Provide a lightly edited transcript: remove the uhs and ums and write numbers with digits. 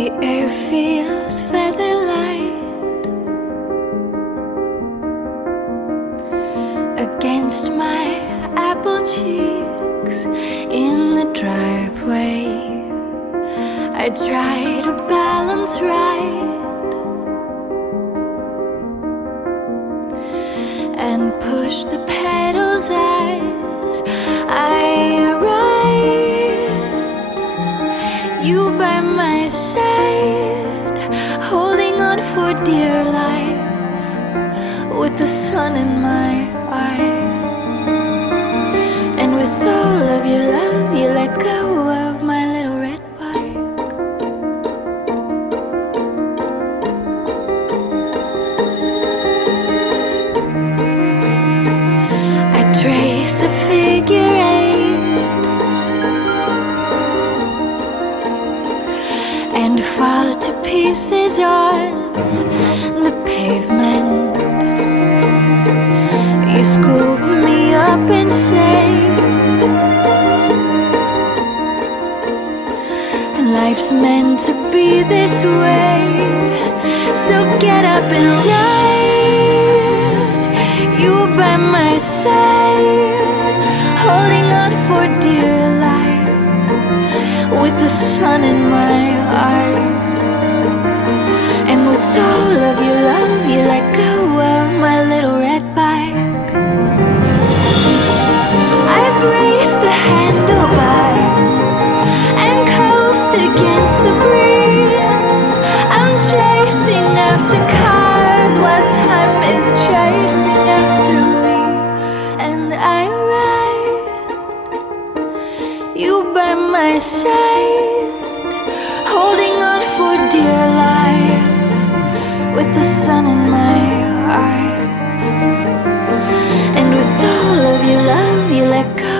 The air feels feather light against my apple cheeks in the driveway. I try to balance right and push the pedals as I ride. You by my side, holding on for dear life, with the sun in my eyes. And with all of your love, you let go of my little red bike. I trace a figure eight and fall to pieces on the pavement. You scoop me up and say, life's meant to be this way, so get up and ride. You by my side, holding on for dear life, with the sun in my eyes. And with all of your love, you let go of my little red bike. I brace the handlebars and coast against the breeze. I'm chasing after cars while time is chasing after me. And I ride, you by my side, holding on for dear life, with the sun in my eyes. And with all of your love, you let go